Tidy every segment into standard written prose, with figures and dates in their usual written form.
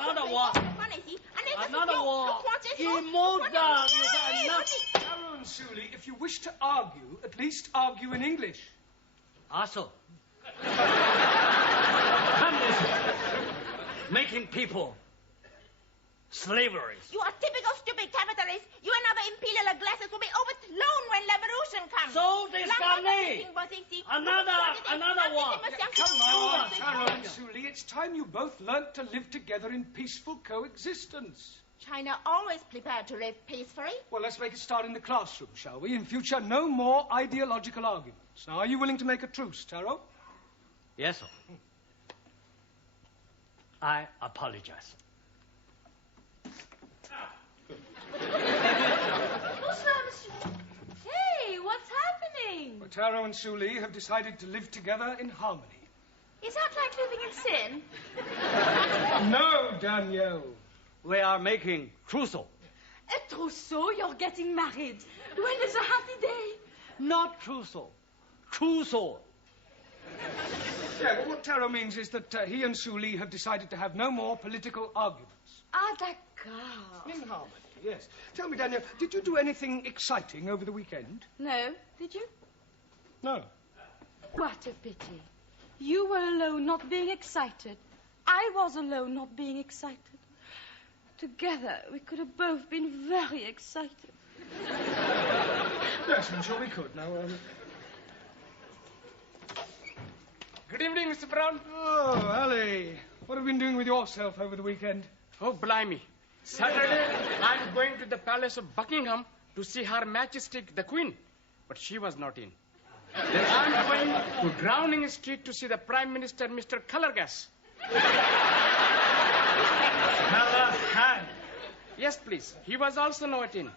Another war. Another war. Immortal. Taro and Suli, if you wish to argue, at least argue in English. Also. Making people slavery. You are typical stupid capitalist. You and other imperial glasses will be overthrown when revolution comes. So they me. Another one. Come on, Taro and Suli, it's time you both learnt to live together in peaceful coexistence. China always prepared to live peacefully. Well, let's make it start in the classroom, shall we? In future, no more ideological arguments. Now, are you willing to make a truce, Taro? Yes, sir. I apologize. Hey, what's happening? Well, Taro and Suli have decided to live together in harmony. Is that like living in sin? No, Danielle. We are making trousseau. A trousseau? You're getting married. When is a happy day? Not trousseau. Trousseau. Yeah, well, what Taro means is that he and Suli have decided to have no more political arguments. Ah, d'accord. In harmony, yes. Tell me, Danielle, did you do anything exciting over the weekend? No. Did you? No. What a pity. You were alone, not being excited. I was alone, not being excited. Together, we could have both been very excited. Yes, I'm sure we could. Now, Good evening, Mr. Brown. Oh, Ali, what have you been doing with yourself over the weekend? Oh, blimey. Saturday, I'm going to the Palace of Buckingham to see Her Majesty the Queen. But she was not in. Then I'm going to Browning Street to see the Prime Minister, Mr. Colorgas. Callahan. Yes, please. He was also not in.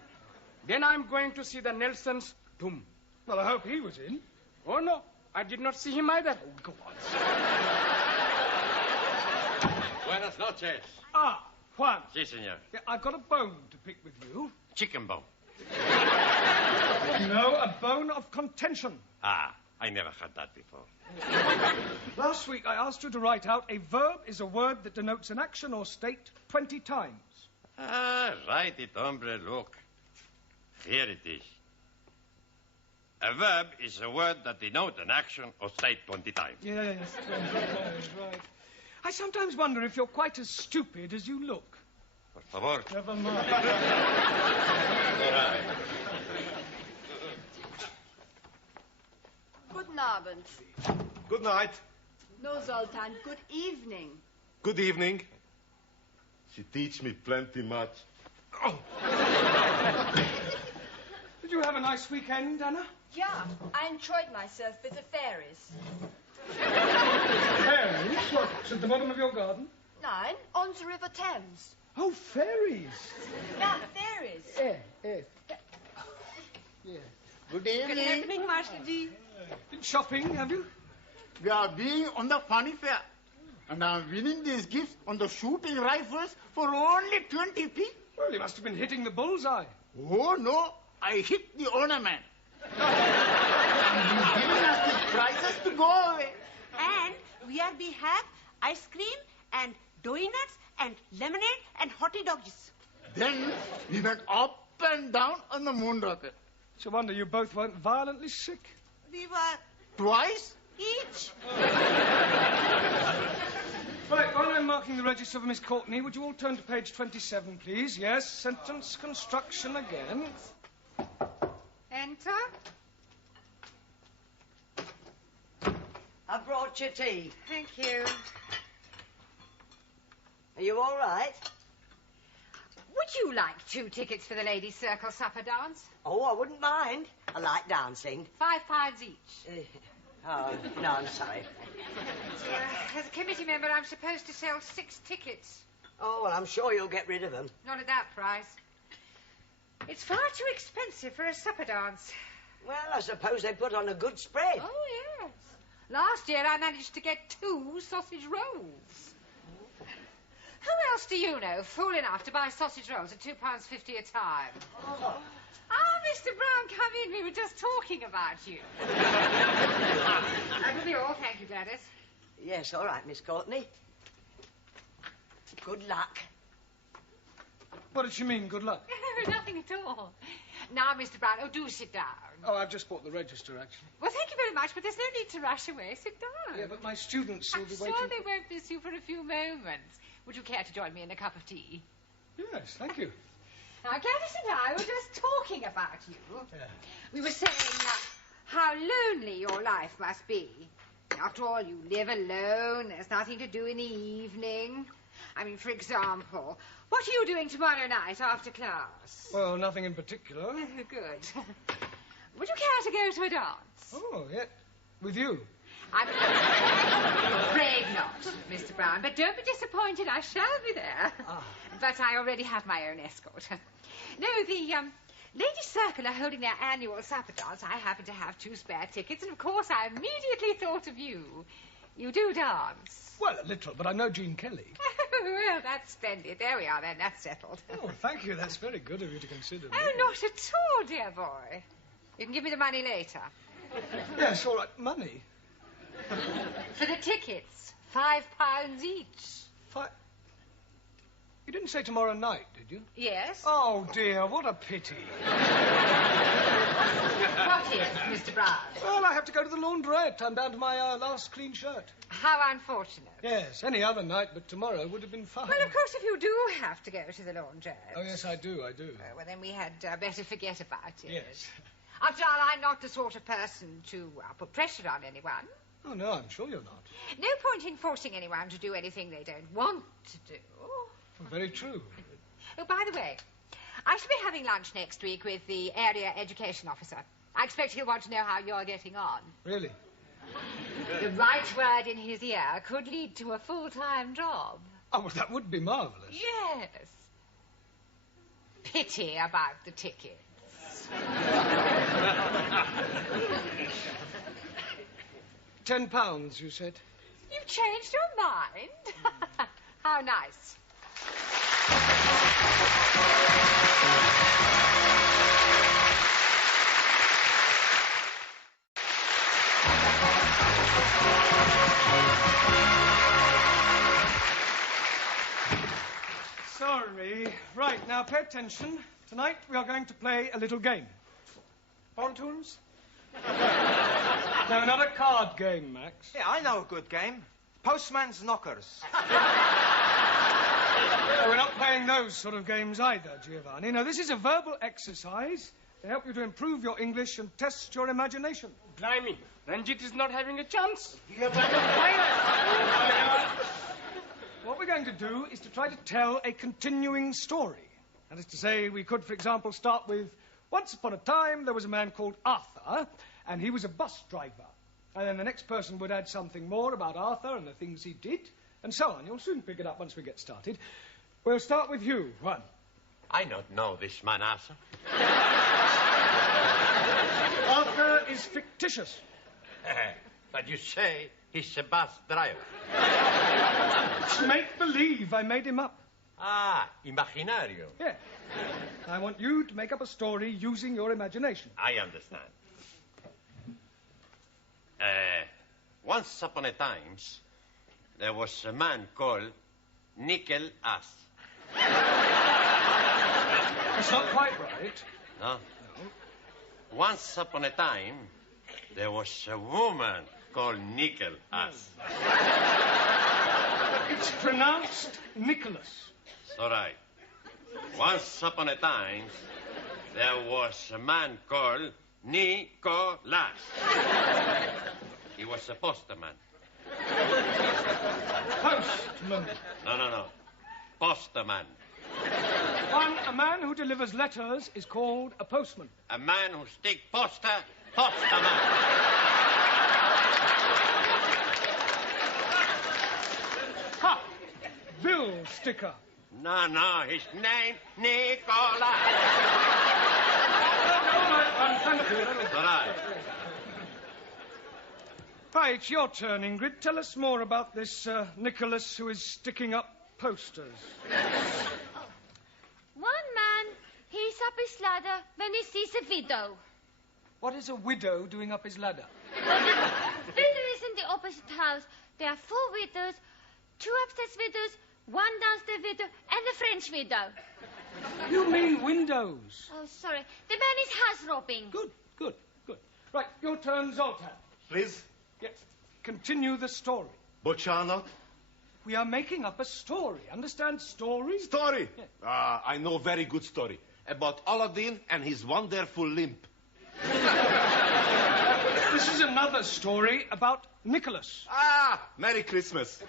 Then I'm going to see the Nelson's tomb. Well, I hope he was in. Oh, no. I did not see him either. Oh, go on. Buenas noches. Ah, Juan. Si, senor. Yeah, I've got a bone to pick with you. Chicken bone. No, a bone of contention. Ah, I never had that before. Last week I asked you to write out a verb is a word that denotes an action or state 20 times. Ah, write it, hombre, look. Here it is. A verb is a word that denotes an action or state 20 times. Yes, 20 times, right. I sometimes wonder if you're quite as stupid as you look. Por favor. Never mind. Guten Abend. Good night. No, Zoltan, good evening. Good evening. She teach me plenty much. Oh. Did you have a nice weekend, Anna? Yeah, I enjoyed myself with the fairies. Fairies? What's at the bottom of your garden? Nein, on the River Thames. Oh, fairies. Yeah, fairies. Yes. Good evening. Master G. Been shopping, have you? We are being on the funny fair. And I'm winning these gifts on the shooting rifles for only 20p. Well, you must have been hitting the bullseye. Oh, no. I hit the ornament. And he's giving us the prizes to go away. And we have ice cream and donuts and lemonade and hottie doggies. Then we went up and down on the moon rocket. It's a wonder you both weren't violently sick. We were Twice? each. Right, while I'm marking the register for Miss Courtney, would you all turn to page 27, please? Yes, sentence construction again. Enter. I brought your tea. Thank you. Are you all right? Would you like 2 tickets for the ladies' circle supper dance? Oh, I wouldn't mind. I like dancing. £5 each. Oh, no, I'm sorry. As a committee member, I'm supposed to sell 6 tickets. Oh, well, I'm sure you'll get rid of them. Not at that price. It's far too expensive for a supper dance. Well, I suppose they put on a good spread. Oh, yes. Last year I managed to get 2 sausage rolls. Who else do you know fool enough to buy sausage rolls at £2.50 a time? Oh. Ah, Mr. Brown, come in. We were just talking about you. That will be all. Thank you, Gladys. Yes, all right, Miss Courtney. Good luck. What did she mean, good luck? Nothing at all. Now, Mr. Brown, do sit down. Oh, I've just bought the register, actually. Well, thank you very much, but there's no need to rush away. Sit down. Yeah, but my students will I'm be sure waiting. they won't miss you for a few moments. Would you care to join me in a cup of tea? Yes, thank you. Now, Gladys and I were just talking about you. Yeah. We were saying how lonely your life must be. After all, you live alone. There's nothing to do in the evening. I mean, for example, what are you doing tomorrow night after class? Well, nothing in particular. Good. Would you care to go to a dance? Oh, yeah. With you? I'm afraid not, Mr. Brown. But don't be disappointed. I shall be there. Ah. But I already have my own escort. No, the Ladies' Circle are holding their annual supper dance. I happen to have 2 spare tickets, and of course I immediately thought of you. You do dance. Well, a little, but I know Jean Kelly. Well, that's splendid. There we are, then. That's settled. Oh, thank you. That's very good of you to consider me. Oh, not at all, dear boy. You can give me the money later. Yes, all right. Money? For the tickets. £5 each. You didn't say tomorrow night, did you? Yes? Oh, dear, what a pity. What is, Mr. Brown? Well, I have to go to the laundrette. I'm down to my last clean shirt. How unfortunate. Yes, any other night but tomorrow would have been fine. Well, of course, if you do have to go to the laundrette. Oh, yes, I do. Well, then we had better forget about it. Yes. After all, I'm not the sort of person to put pressure on anyone. Oh, no, I'm sure you're not. No point in forcing anyone to do anything they don't want to do. Well, very true. Oh, by the way, I shall be having lunch next week with the area education officer. I expect he'll want to know how you're getting on. Really? The right word in his ear could lead to a full-time job. Oh, well, that would be marvellous. Yes. Pity about the tickets. £10, you said? You've changed your mind? How nice. Sorry. Right, now pay attention. Tonight we are going to play a little game. Pontoons? No, not a card game, Max. Yeah, I know a good game. Postman's Knockers. No, we're not playing those sort of games either, Giovanni. No, this is a verbal exercise to help you to improve your English and test your imagination. Blimey, Ranjit is not having a chance. What we're going to do is to try to tell a continuing story. That is to say, we could, for example, start with, once upon a time, there was a man called Arthur, and he was a bus driver. And then the next person would add something more about Arthur and the things he did, and so on. You'll soon pick it up once we get started. We'll start with you, Juan. I don't know this man, Arthur. Arthur is fictitious. But you say he's a bus driver. It's make-believe. I made him up. Ah, imaginario. Yeah. I want you to make up a story using your imagination. I understand. Once upon a time, there was a man called Nickel Ass. That's not quite right. No? Once upon a time, there was a woman called Nickel Ass. It's pronounced Nicholas. It's all right. Once upon a time, there was a man called Nicholas. He was a postman. Postman. No. Postman. A man who delivers letters is called a postman. A man who stick poster, postman. Ha! Bill sticker. No, his name, Nicholas. Thank you. All right. Right, it's your turn, Ingrid. Tell us more about this Nicholas who is sticking up posters. One man, he's up his ladder when he sees a widow. What is a widow doing up his ladder? Widow is in the opposite house. There are 4 widows, 2 upstairs widows, One downstairs window and the French window. You mean windows. Oh, sorry. The man is house robbing. Good. Right, your turn, Zoltan. Please. Yes. Continue the story. But shall not? We are making up a story. Understand story? Story? Yeah. I know very good story. About Aladdin and his wonderful limp. This is another story about Nicholas. Merry Christmas.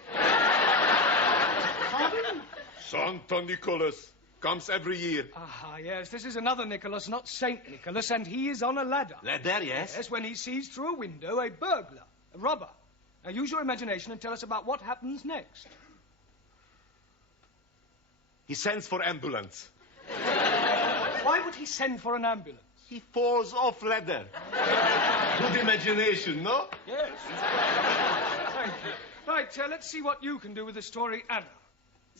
Pardon? Santa Nicholas comes every year. Yes, this is another Nicholas, not Saint Nicholas, and he is on a ladder. Ladder, yes? Yes, when he sees through a window a burglar, a robber. Now use your imagination and tell us about what happens next. He sends for ambulance. Why would he send for an ambulance? He falls off ladder. Good imagination, no? Yes. Thank you. Right, let's see what you can do with the story, Anna.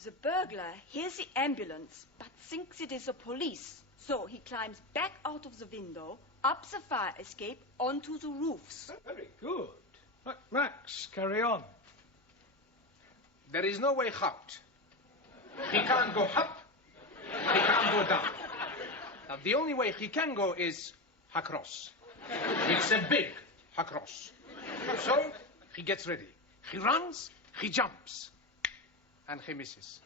The burglar hears the ambulance, but thinks it is the police. So he climbs back out of the window, up the fire escape, onto the roofs. Very good. Right, Max, carry on. There is no way out. He can't go up. He can't go down. Now, the only way he can go is across. It's a big across. So, he gets ready. He runs, he jumps, and he misses.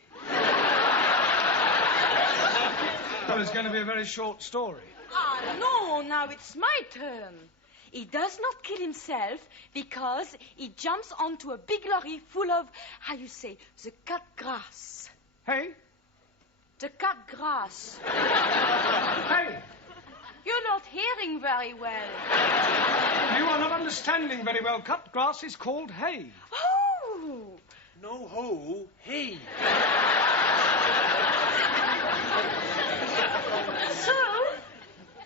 Well, it's going to be a very short story. No, now it's my turn. He does not kill himself because he jumps onto a big lorry full of, the cut grass. Hey? The cut grass. Hey! You're not hearing very well. You are not understanding very well. Cut grass is called hay. Oh! No ho, hey. So,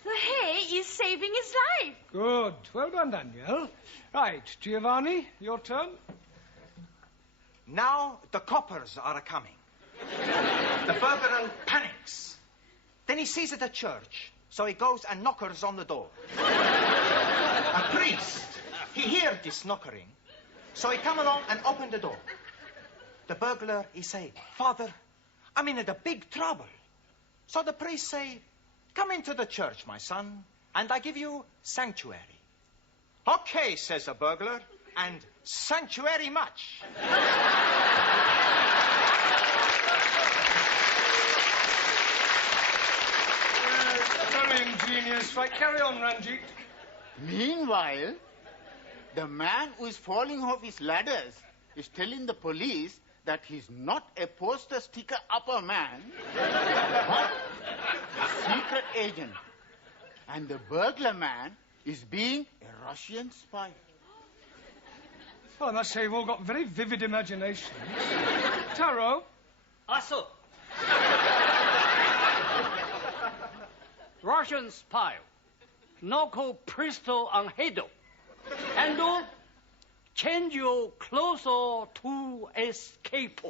the hay is saving his life. Good. Well done, Daniel. Right, Giovanni, your turn. Now the coppers are coming. The burglar panics. Then he sees it at church, so he goes and knockers on the door. A priest, he heard this knockering, so he come along and open the door. The burglar, he say, Father, I'm in a big trouble. So the priest say, come into the church, my son, and I give you sanctuary. Okay, says the burglar, and sanctuary much. Very ingenious. Right, carry on, Ranjit. Meanwhile, the man who is falling off his ladders is telling the police that he's not a poster sticker upper man, but a secret agent. And the burglar man is being a Russian spy. Well, I must say, you've all got very vivid imaginations. Taro? Also. Russian spy. Knuckle pistol on handle. Handle, change your closer to escape.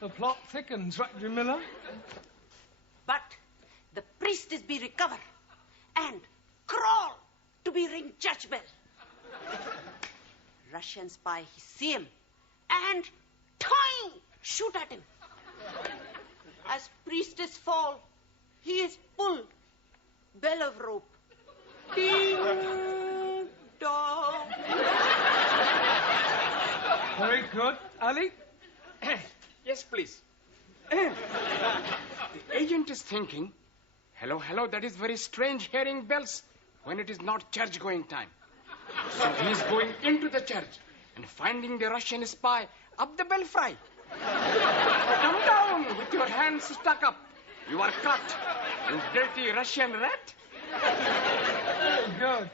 The plot thickens, right, Jamila? But the priest is be recover and crawl to be ring church bell. Russian spy, he see him and toing, shoot at him. As priestess fall, he is pull bell of rope. Ding dong. Very good. Ali? Yes, please. The agent is thinking, hello, that is very strange hearing bells when it is not church-going time. So he is going into the church and finding the Russian spy up the belfry. Come down with your hands stuck up. You are cut, you dirty Russian rat. Very good.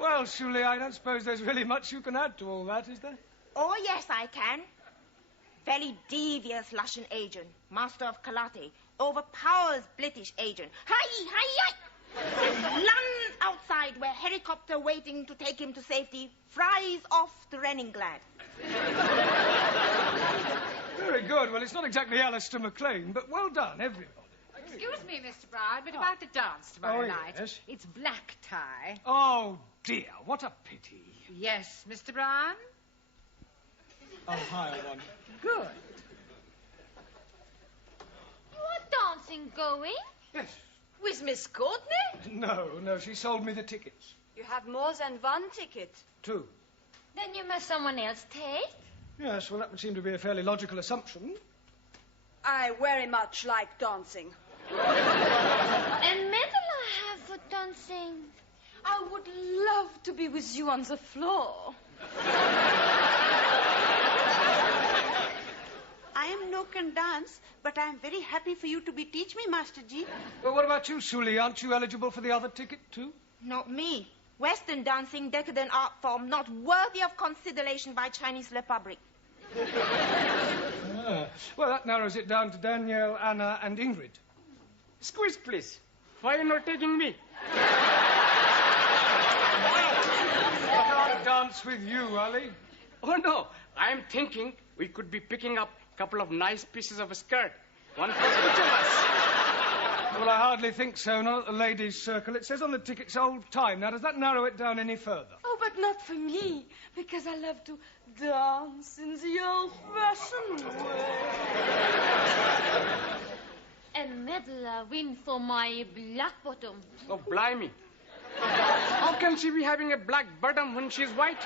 Well, Shuli, I don't suppose there's really much you can add to all that, is there? Oh, yes, I can. Very devious Russian agent, master of karate, overpowers British agent. Hi! Lands outside where helicopter waiting to take him to safety, fries off the Leningrad. Very good. Well, it's not exactly Alistair MacLean, but well done, everybody. Excuse me, Mr. Brown, but about the dance tomorrow night. Yes? It's black tie. Oh, dear, what a pity. Yes, Mr. Brown? I'll hire one. Good. You are dancing going? Yes. With Miss Courtney? No, she sold me the tickets. You have more than one ticket. 2. Then you must someone else take. Yes, well, that would seem to be a fairly logical assumption. I very much like dancing. A medal I have for dancing. I would love to be with you on the floor. I am no can dance, but I am very happy for you to be teach me, Master G. Well, what about you, Suli? Aren't you eligible for the other ticket, too? Not me. Western dancing, decadent art form, not worthy of consideration by Chinese Republic. Well, that narrows it down to Danielle, Anna, and Ingrid. Squeeze, please. Why are you not taking me? I can't dance with you, Ali. Oh, no. I am thinking we could be picking up a couple of nice pieces of a skirt. One for each of us. Well, I hardly think so, not at the ladies' circle. It says on the tickets old time. Now, does that narrow it down any further? Oh, but not for me, because I love to dance in the old-fashioned way. A medal I win for my black bottom. Oh, blimey. How can she be having a black bottom when she's white?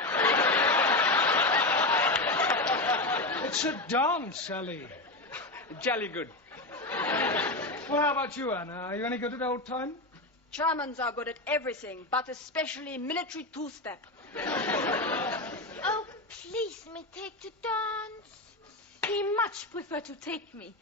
It's a dance, Ali. Jolly good. Well, how about you, Anna? Are you any good at old time? Germans are good at everything, but especially military two-step. Oh, please, me take to dance. He much prefer to take me.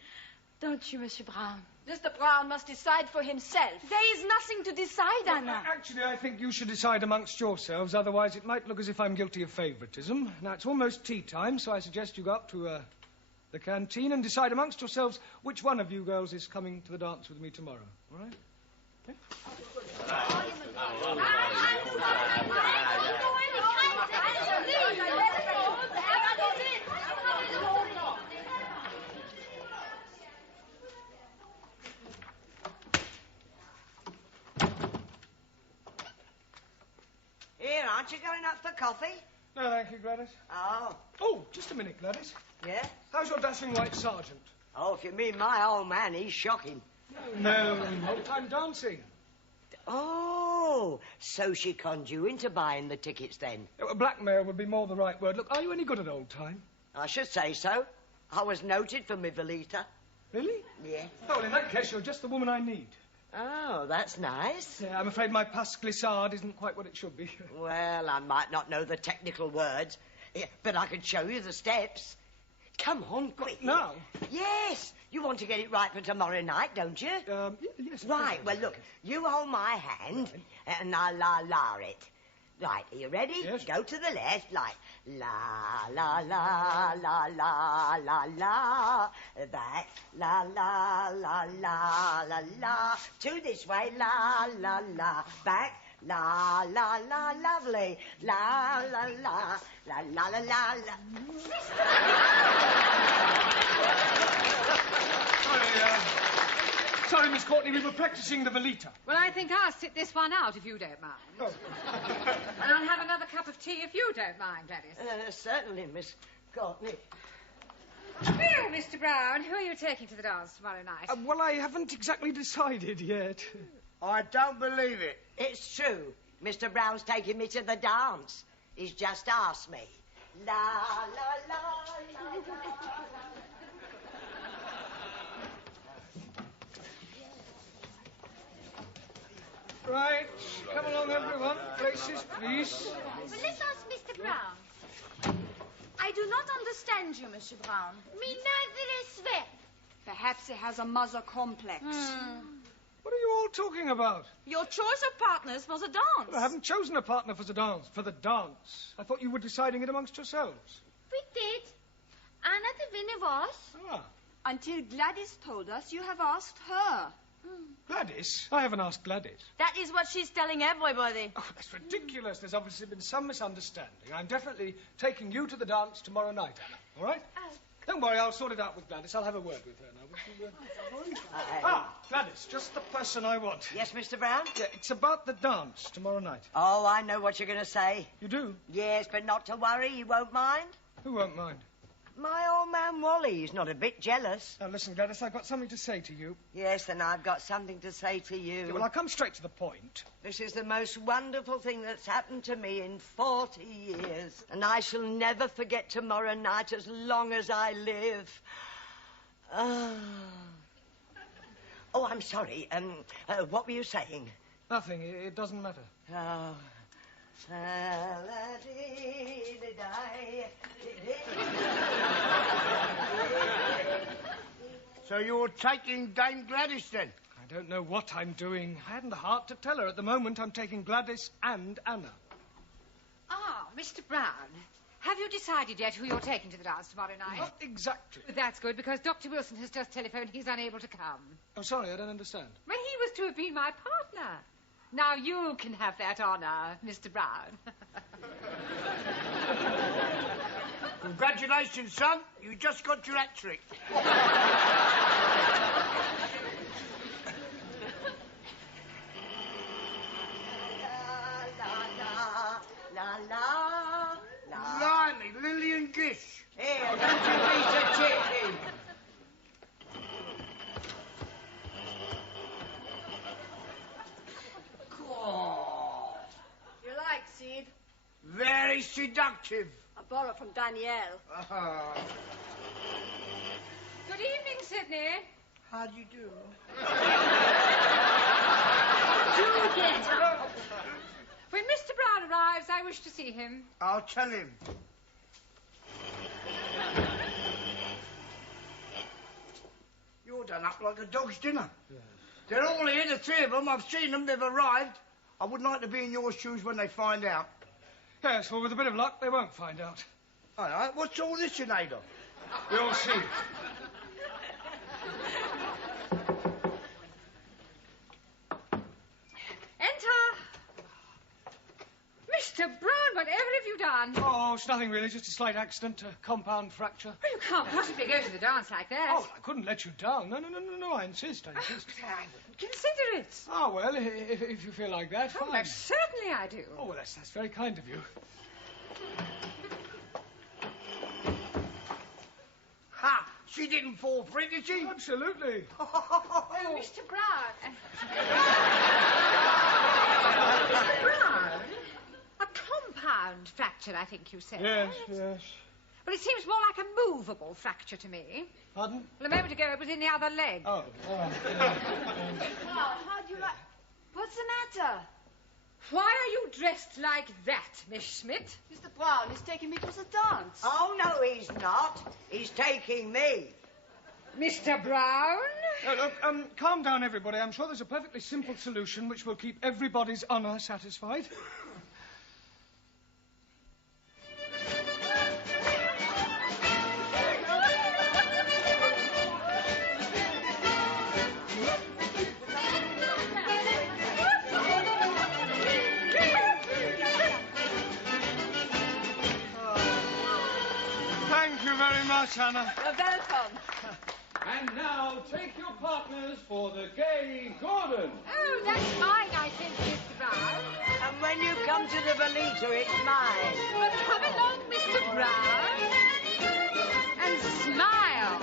Don't you, Monsieur Brown? Mr. Brown must decide for himself. There is nothing to decide, Anna. Actually, I think you should decide amongst yourselves. Otherwise, it might look as if I'm guilty of favoritism. Now, it's almost tea time, so I suggest you go up to the canteen and decide amongst yourselves which one of you girls is coming to the dance with me tomorrow. All right? Here, aren't you going up for coffee? No, thank you, Gladys. Oh. Oh, just a minute, Gladys. Yeah? How's your dashing white sergeant? Oh, if you mean my old man, he's shocking. No, old-time dancing. Oh, so she conned you into buying the tickets then? Blackmail would be more the right word. Look, are you any good at old time? I should say so. I was noted for my Velita. Really? Yeah. Oh, well, in that case, you're just the woman I need. Oh, that's nice. Yeah, I'm afraid my pas glissade isn't quite what it should be. Well, I might not know the technical words, but I can show you the steps. Come on, quick. Now? Yes. You want to get it right for tomorrow night, don't you? Yes. Right. Well, look, you hold my hand, and I'll la it. Right, are you ready? Yes. Go to the left, like la la la la la la la. Back, la la la la la la. Two this way, la la la. Back, la la la, lovely. La la la la la la la la. Sorry, Miss Courtney, we were practicing the Velita. Well, I think I'll sit this one out if you don't mind. Oh. And I'll have another cup of tea if you don't mind, Gladys. Certainly, Miss Courtney. Well, Mr. Brown, who are you taking to the dance tomorrow night? Well, I haven't exactly decided yet. I don't believe it. It's true. Mr. Brown's taking me to the dance. He's just asked me. La, la, la, la, la. Right. Come along, everyone. Places, please. Well, let's ask Mr. Brown. I do not understand you, Monsieur Brown. Me neither as well. Perhaps he has a mother complex. What are you all talking about? Your choice of partners for the dance. Well, I haven't chosen a partner for the dance. I thought you were deciding it amongst yourselves. We did. Anna the winner was. Ah. Until Gladys told us you have asked her. Gladys? I haven't asked Gladys. That is what she's telling everybody. Oh, that's ridiculous. There's obviously been some misunderstanding. I'm definitely taking you to the dance tomorrow night, Anna. All right? Don't worry, I'll sort it out with Gladys. I'll have a word with her now. Gladys, just the person I want. Yes, Mr. Brown? Yeah, it's about the dance tomorrow night. Oh, I know what you're going to say. You do? Yes, but not to worry. You won't mind? Who won't mind? My old man Wally's not a bit jealous. Now, listen, Gladys, I've got something to say to you. Yes, then I've got something to say to you. Well, I'll come straight to the point. This is the most wonderful thing that's happened to me in 40 years. And I shall never forget tomorrow night as long as I live. Oh, I'm sorry. What were you saying? Nothing. It doesn't matter. Oh. So you're taking Dame Gladys, then? I don't know what I'm doing. I hadn't the heart to tell her. At the moment, I'm taking Gladys and Anna. Ah, Mr. Brown, have you decided yet who you're taking to the dance tomorrow night? Not exactly. That's good, because Dr. Wilson has just telephoned he's unable to come. Oh, sorry, I don't understand. Well, he was to have been my partner. Now you can have that honour, Mr. Brown. Congratulations, son. You just got your hat trick. Blimey, Lillian Gish. Here, don't you be so cheeky. You like, Sid? Very seductive. I borrowed from Danielle. Good evening, Sydney. How do you do? Do get up. When Mr. Brown arrives, I wish to see him. I'll tell him. You're done up like a dog's dinner. Yes. They're all here, the three of them. I've seen them. They've arrived. I wouldn't like to be in your shoes when they find out. Yes, well, with a bit of luck, they won't find out. All right, what's all this you made of? You'll see. Enter. Mr. Brown, whatever have you done? Oh, it's nothing really, just a slight accident, a compound fracture. Well, you can't possibly go to the dance like that. Oh, I couldn't let you down. No, I insist. I wouldn't consider it. Oh, well, if you feel like that, fine. Oh, certainly I do. Oh, well, that's very kind of you. Ha! She didn't fall for it, did she? Absolutely. Oh, Mr. Brown. Mr. Brown? A compound fracture, I think you said. Yes. Well, it seems more like a movable fracture to me. Pardon? Well, a moment ago it was in the other leg. Oh. How do you like... What's the matter? Why are you dressed like that, Miss Schmidt? Mr. Brown is taking me to the dance. Oh, no, he's not. He's taking me. Mr. Brown? Look, calm down, everybody. I'm sure there's a perfectly simple solution which will keep everybody's honour satisfied. Thank you very much, Anna. You're welcome. And now take your partners for the gay Gordon. Oh, that's mine, I think, Mr. Brown. And when you come to the Valita, it's mine. Well, come along, Mr. Brown, and smile.